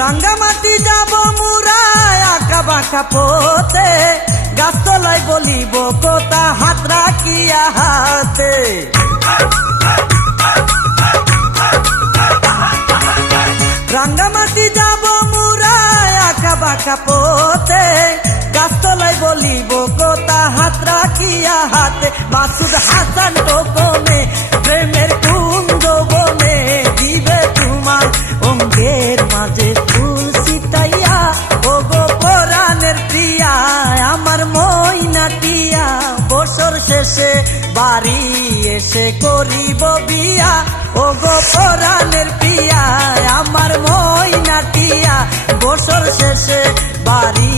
রাঙ্গামাটি যাব মুরায় আঁকা বাঁকা পথে, গাছতলায় বলিব কোথা হাত রাখিয়া হাতে। রাঙ্গামাটি যাব মুরায় আঁকা বাঁকা পথে, গাছতলায় বলিব কোথা হাত রাখিয়া হাতে। মাসুদ হাসান গোপনে প্রেমের কুঞ্জ বনে দিবে তোমার অঙ্গের মাঝে ফুল ছিটাইয়া। ও গো পরাণের প্রিয়া আমার ময়নাটিয়া, বছর শেষে বাড়ি এসে করিব বিয়া। ও গো পরাণের প্রিয়া আমার ময়নাটিয়া, বছর শেষে বাড়ি